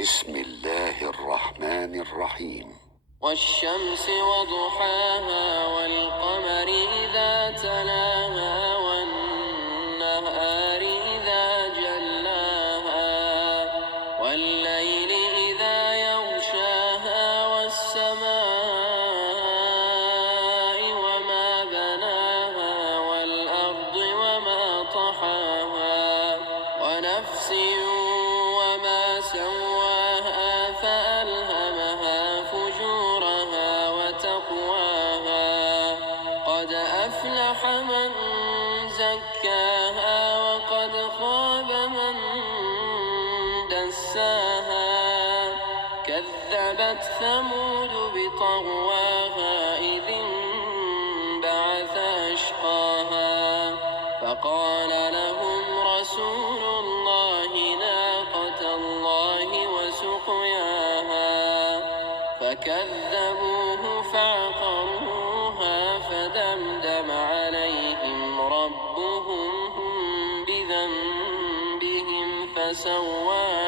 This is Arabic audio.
بسم الله الرحمن الرحيم. والشمس وضحاها والقمر إذا تلاها والنهار إذا جلاها والليل إذا يغشاها والسماء وما بناها والأرض وما طحاها ونفس وما سواها فألهمها فجورها وتقواها قد أفلح من زكاها وقد خاب من دساها كذبت ثمود بطغواها إذ انبعث أشقاها فقال لهم رسول الله ناقة الله وسقياها فكذبوه فعقروها فدمدم عليهم ربهم بذنبهم فسواها